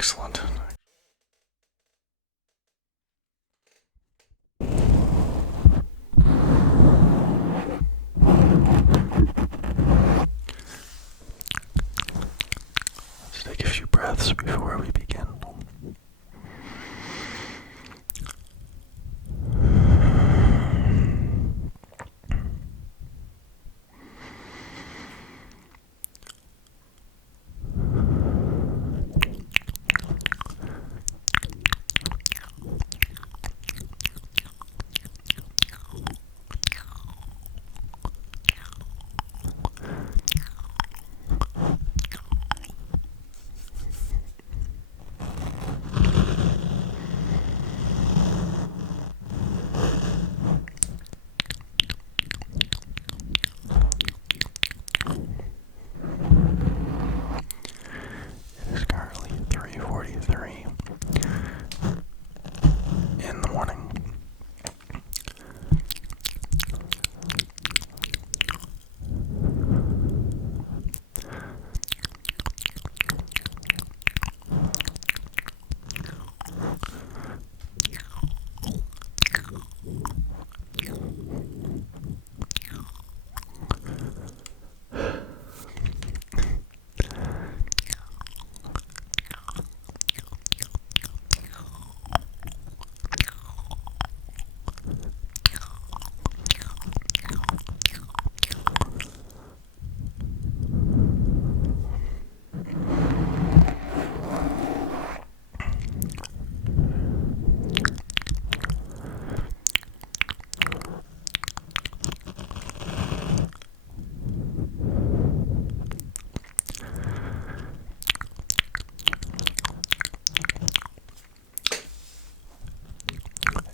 Excellent. Let's take a few breaths before we begin. It is currently 3:43 in the morning.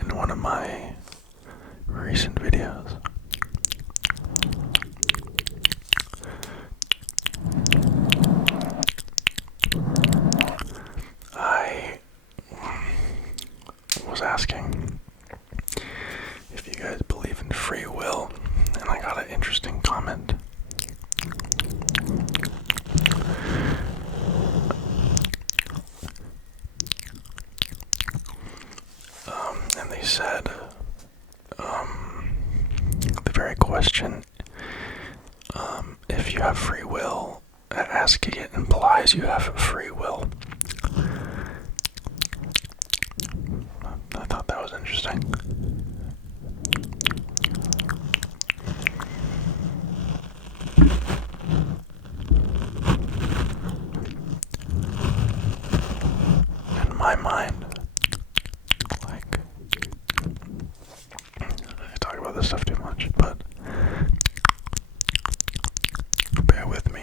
In one of my recent videos, I was asking if you guys believe in free will, and I got an interesting comment. And they said, the very question, if you have free will, asking it implies you have free will. I thought that was interesting. In my mind, like, I talk about this stuff too much, but bear with me.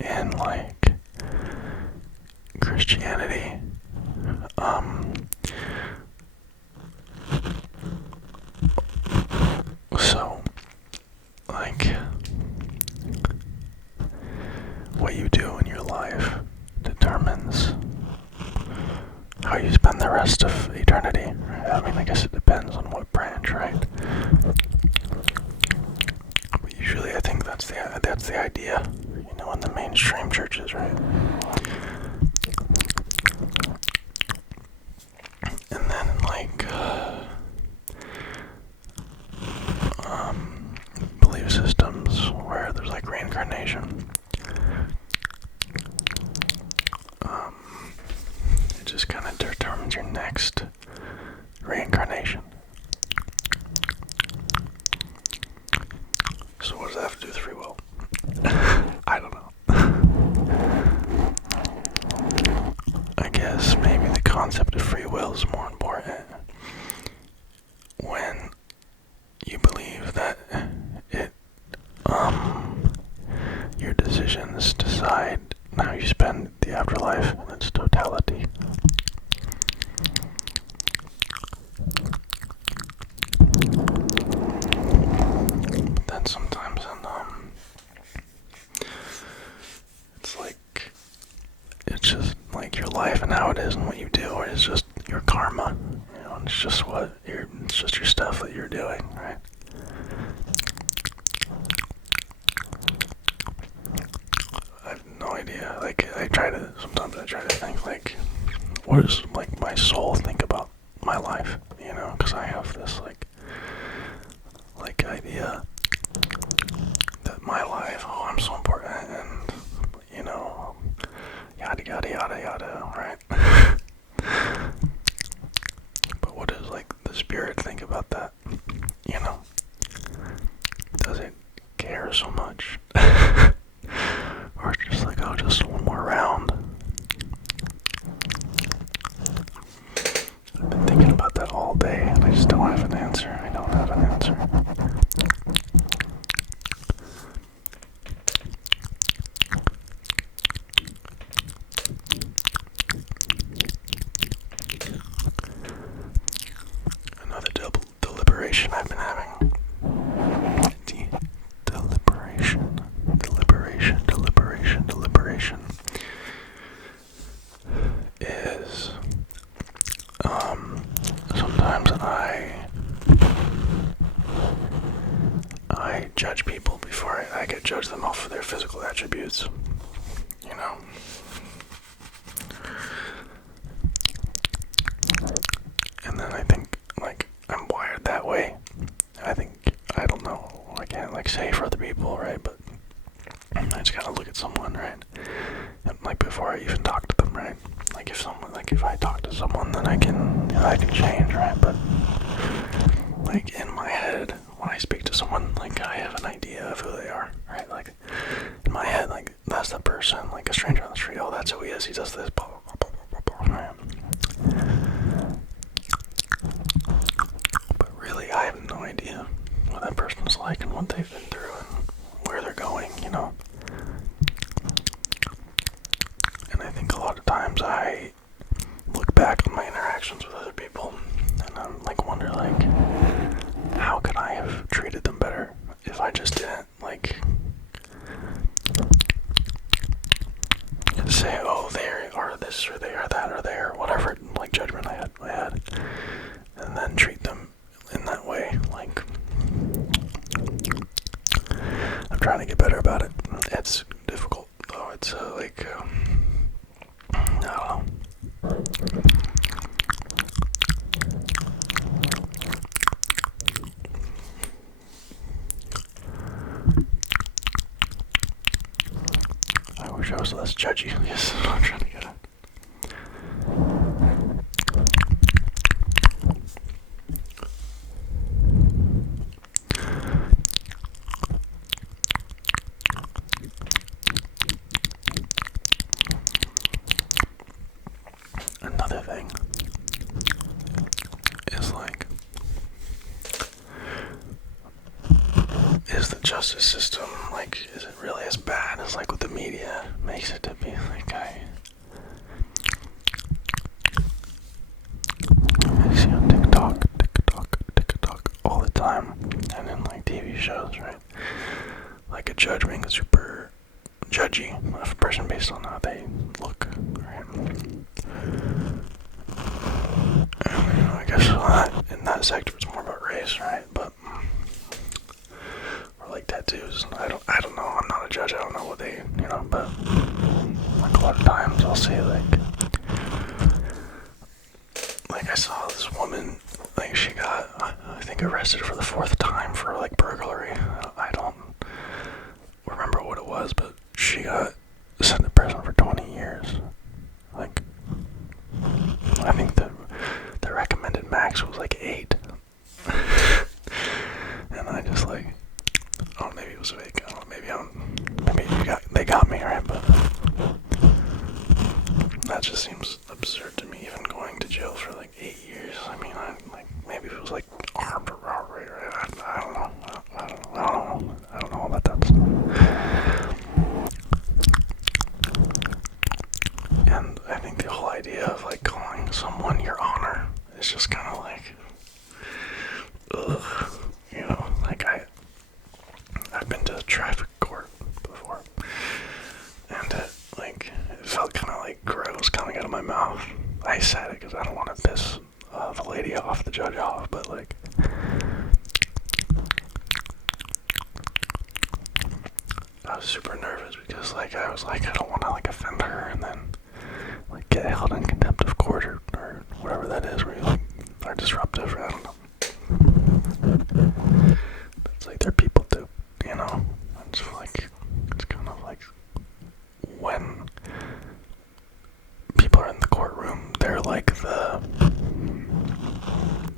In, like, Christianity, so, like, what you do in your life determines how you spend the rest of eternity. I mean, I guess it depends on what branch, right? But usually I think that's the idea, in the mainstream churches, right? And then, like, belief systems where there's, like, reincarnation. It just kind of determines your next reincarnation. So what does that have to do with free will? I don't know. I guess maybe the concept of free will is more important when you believe that your decisions decide how you spend the afterlife in its totality. But then sometimes it's just like your life and how it is and what you do, or it's just your karma. And it's just your stuff that you're doing, right? I have no idea. Like, sometimes I try to think, like, what does, like, my soul think about my life, you know? Because I have this, like idea that my life, oh, I'm so important, and, you know, yada, yada, yada, yada, right? But what does, like, the spirit think about that, you know? Does it care so much? Or just like, oh, just one more round? I've been thinking about that all day, and I just don't have an answer. I don't have an answer. Another deliberation I've been having. Deliberation is, sometimes I judge people before I could judge them off of their physical attributes, you know? And then I think, like, I'm wired that way. I don't know, I can't, like, say for other people, right? But I just gotta look at someone, right? And, like, before I even talk to them, right? Like, if I talk to someone, then I can change, right? But, like, in my head, when I speak to someone, like, I have an idea of who they are, right? Like, in my head, like, that's the person, like, a stranger on the street, oh, that's who he is, he does this, blah, blah, blah, blah, blah, blah, right? But really, I have no idea what that person's like and what they've been through and where they're going, you know? And I think a lot of times I look back on my interactions with other people and I'm like, wonder, like, how could I have treated them better if I just didn't, like, say, oh, they are this or they are that or they are whatever, like, judgment I had, and then treat them in that way. Like, I'm trying to get better about it. It's difficult, though. It's, like, I don't know. I wish I was less judgy. Yes, that's what I'm trying to get at. Another thing is, like, is the justice system, like, is it really as bad as, like, what the media makes it to be? Like, I see on TikTok all the time, and in, like, TV shows, right? Like, a judge being super judgy of a person based on how they look, right? And, you know, I guess in that sector it's more about race, right? But, or like tattoos. I don't know. I'm not a judge. I don't know what they, you know. But, like, a lot of times I'll see, like I saw this woman, like, she got, I think, arrested for the 4th time for, like, burglary. I don't remember what it was, but she got sent to prison for 20 years. Like, I think the recommended max was like 8. And I just, like, oh, maybe it was fake. I don't know, maybe they got me, right? But that just seems absurd to me, even going to jail for like 8 years. I mean, maybe it was like armed robbery, right? I don't know. I don't know about that stuff. And I think the whole idea of, like, calling someone your honor is just kind of like, ugh, you know, like, I've been to traffic court before, and it felt kind of like gross coming out of my mouth. I said it because I don't want to piss the lady off, the judge off, but, like, I was super nervous because, like, I was like, I don't want to, like the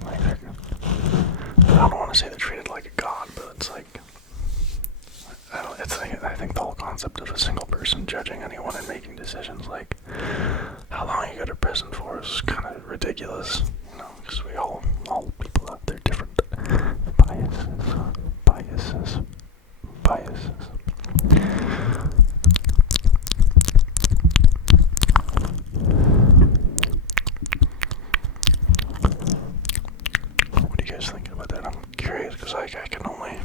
like I don't want to say they're treated like a god, but it's like I don't. It's like, I think the whole concept of a single person judging anyone and making decisions like how long you go to prison for is kind of ridiculous, you know, because we all people have their different biases. What do you guys think about that? I'm curious because I can only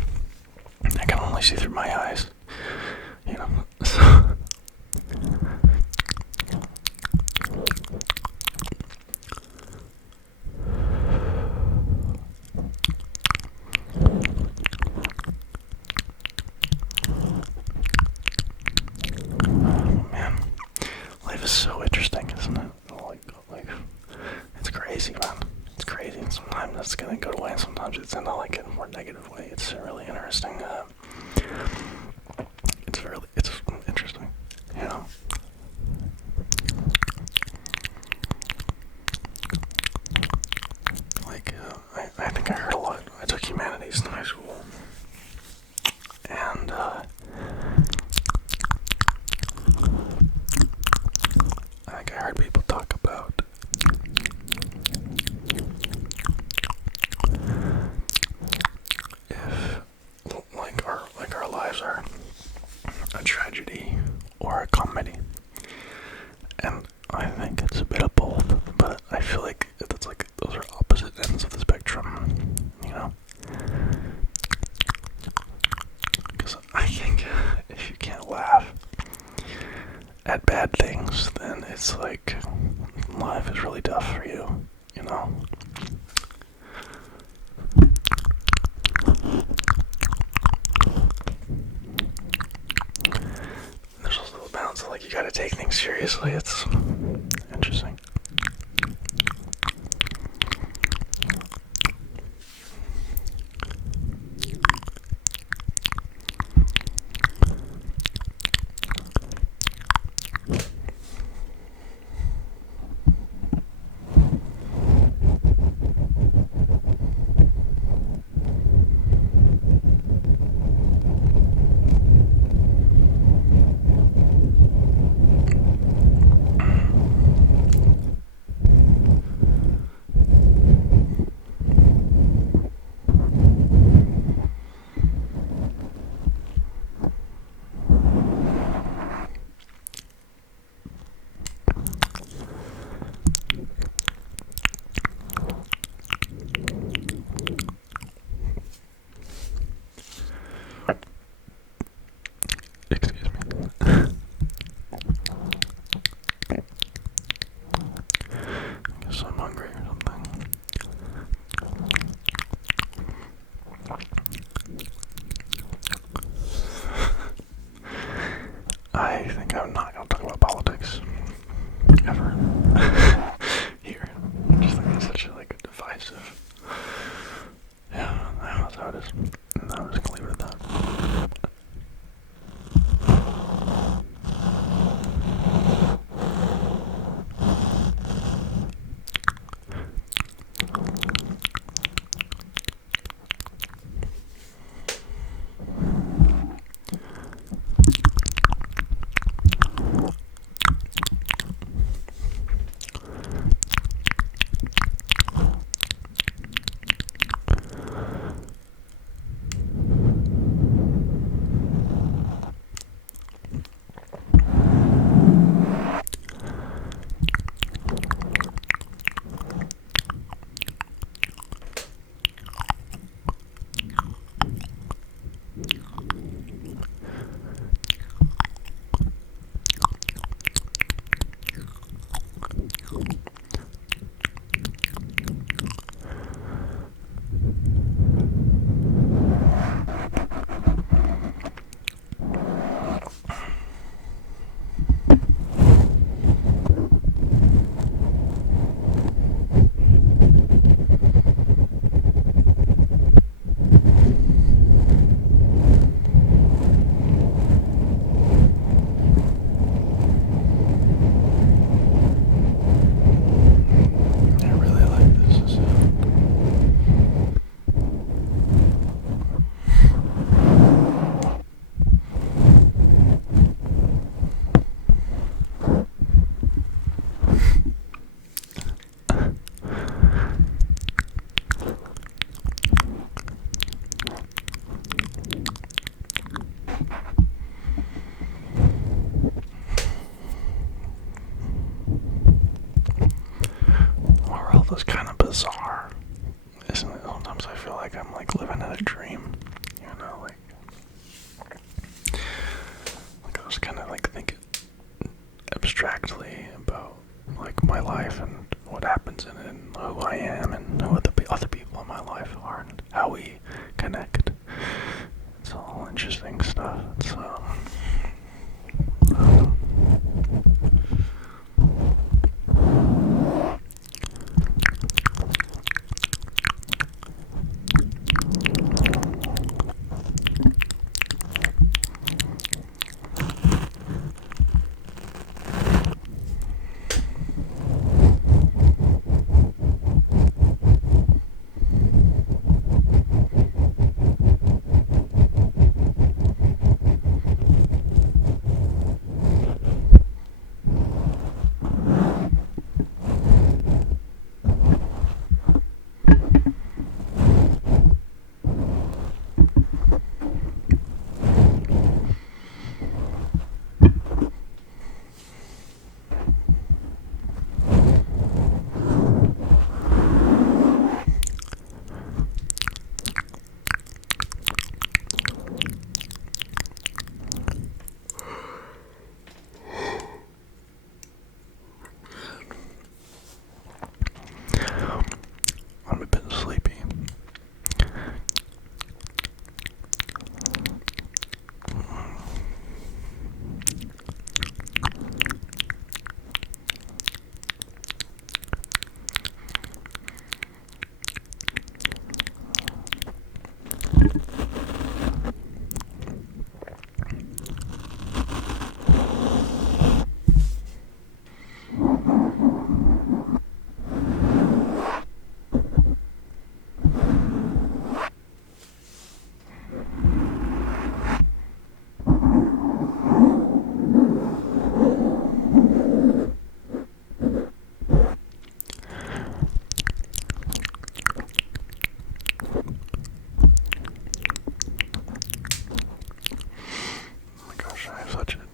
see through my eyes, you know. Man, life is so interesting, isn't it? Like, it's crazy, man. It's crazy, and sometimes it's gonna go away, and sometimes it's in like a more negative way. It's really interesting. It's interesting, you know. Like, I think I heard a lot. I took humanities in high school, and I think I heard people talk about if our lives are a tragedy or a comedy, and I think it's a bit of both. But I feel like that's like those are opposite ends of the spectrum, you know. Because I think if you can't laugh at bad things, then it's like life is really tough for you, you know. There's also the balance of like you gotta take things seriously. It's interesting. world is kind of bizarre, isn't it? Sometimes I feel like I'm like living in a dream, you know, like I was kind of like thinking abstractly about like my life and what happens in it and who I am and who the other people in my life are and how we connect. It's all interesting stuff. It's I'm a bit sleepy.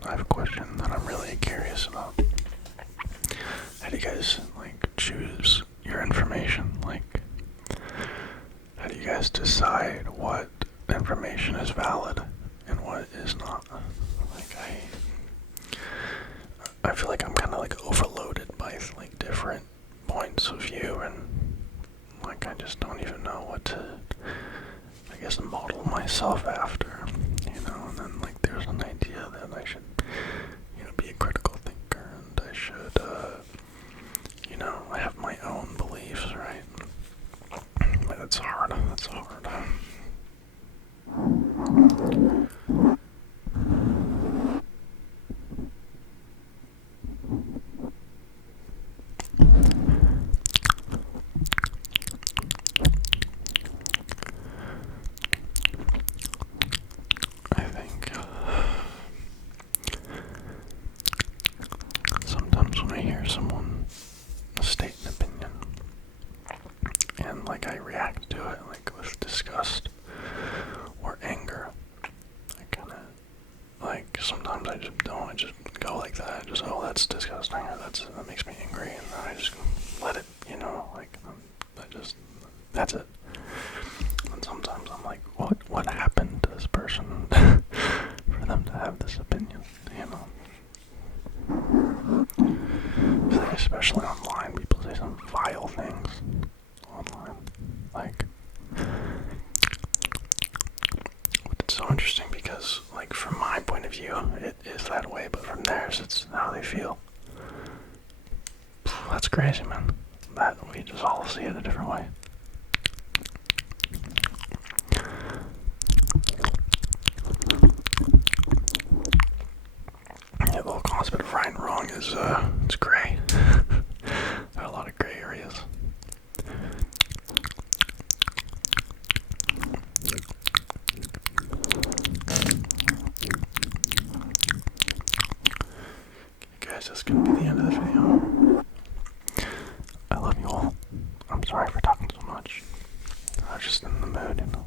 I have a question that I'm really curious about. How do you guys like choose your information? Like, how do you guys decide what information is valid and what is not? Like, I feel like I'm kind of like overloaded by like different points of view, and like I just don't even know what to, I guess, model myself after, you know. And then like there's an idea that I should, you know, be a critical thinker, and I should, you know, I have my own beliefs, right? But it's hard. It's hard. I think sometimes when I hear someone state an opinion and like I react to it like with disgust or anger, I kind of like sometimes I just don't. I just go like that. Just, oh, that's disgusting, or that makes me angry, and then I just let it, you know, like that's it. And sometimes I'm like, what happened to this person for them to have this opinion, you know? It's like, especially online, people say some vile things online, like. It's so interesting because, like, from my point of view, it is that way, but from theirs, it's how they feel. That's crazy, man. That we just all see it a different way. Yeah, the whole concept of right and wrong is, it's gray. There are a lot of gray areas. Guys, this is gonna be the end of the video. I love you all. I'm sorry for talking so much. I was just in the mood, you know.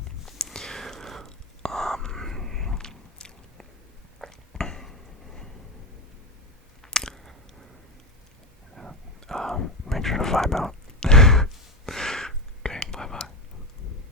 Make sure to vibe out.